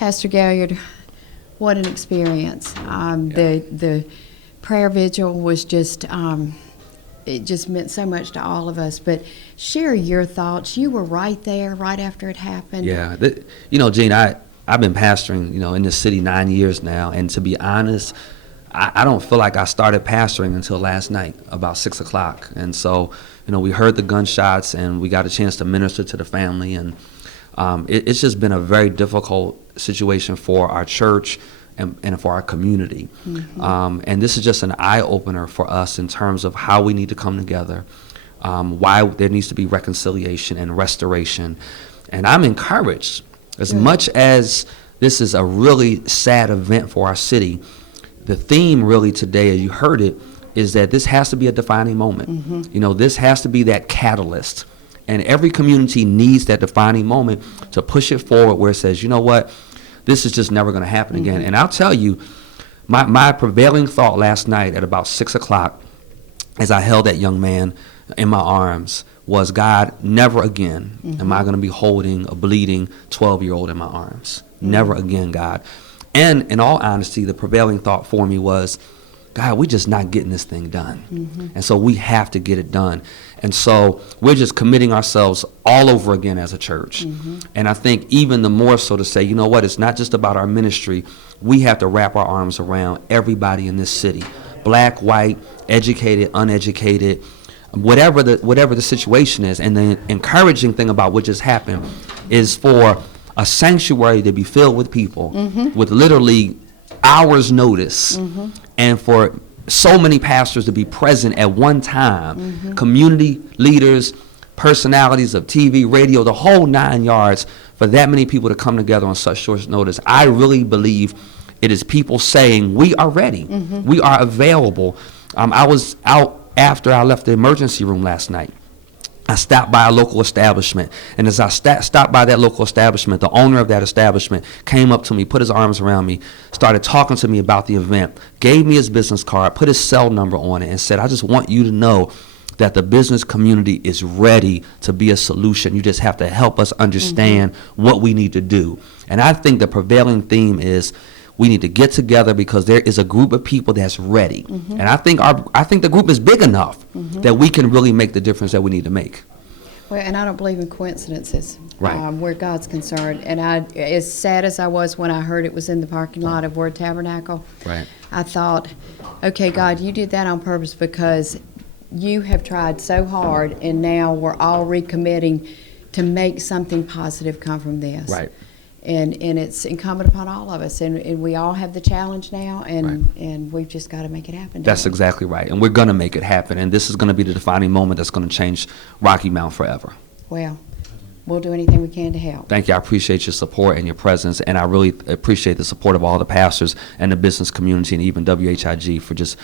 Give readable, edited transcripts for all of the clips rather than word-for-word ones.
Pastor Gailliard, what an experience. The prayer vigil was just, it just meant so much to all of us. But share your thoughts. You were right there, right after it happened. Yeah, Gene, I've been pastoring, in this city 9 years now, and to be honest, I don't feel like I started pastoring until last night, about 6 o'clock. And so, we heard the gunshots, and we got a chance to minister to the family, and it's just been a very difficult situation for our church and for our community. Mm-hmm. And this is just an eye-opener for us in terms of how we need to come together, why there needs to be reconciliation and restoration. And I'm encouraged, as much as this is a really sad event for our city, the theme really today, as you heard it, is that this has to be a defining moment. Mm-hmm. This has to be that catalyst. And every community needs that defining moment to push it forward where it says, you know what, this is just never going to happen again. Mm-hmm. And I'll tell you, my prevailing thought last night at about 6 o'clock, as I held that young man in my arms, was, God, never again am I going to be holding a bleeding 12-year-old in my arms. Never again, God. And in all honesty, the prevailing thought for me was, God, we're just not getting this thing done. Mm-hmm. And so we have to get it done. And so we're just committing ourselves all over again as a church. Mm-hmm. And I think even the more so to say, you know what, it's not just about our ministry. We have to wrap our arms around everybody in this city, black, white, educated, uneducated, whatever the situation is. And the encouraging thing about what just happened is for a sanctuary to be filled with people with literally hours notice, and for so many pastors to be present at one time, community leaders, personalities of TV, radio, the whole 9 yards, for that many people to come together on such short notice. I really believe it is people saying, we are ready, we are available. I was out after I left the emergency room last night. I stopped by a local establishment, and as I stopped by that local establishment, the owner of that establishment came up to me, put his arms around me, started talking to me about the event, gave me his business card, put his cell number on it, and said, I just want you to know that the business community is ready to be a solution. You just have to help us understand what we need to do. And I think the prevailing theme is we need to get together because there is a group of people that's ready. And I think the group is big enough that we can really make the difference that we need to make. Well, and I don't believe in coincidences, right, where God's concerned. And as sad as I was when I heard it was in the parking lot of Word Tabernacle, right, I thought, okay, God, you did that on purpose because you have tried so hard, and now we're all recommitting to make something positive come from this. Right. And it's incumbent upon all of us, and we all have the challenge now, and we've just got to make it happen. That's exactly right, and we're going to make it happen, and this is going to be the defining moment that's going to change Rocky Mount forever. Well, we'll do anything we can to help. Thank you. I appreciate your support and your presence, and I really appreciate the support of all the pastors and the business community and even WHIG for just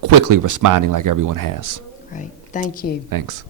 quickly responding like everyone has. Great. Thank you. Thanks.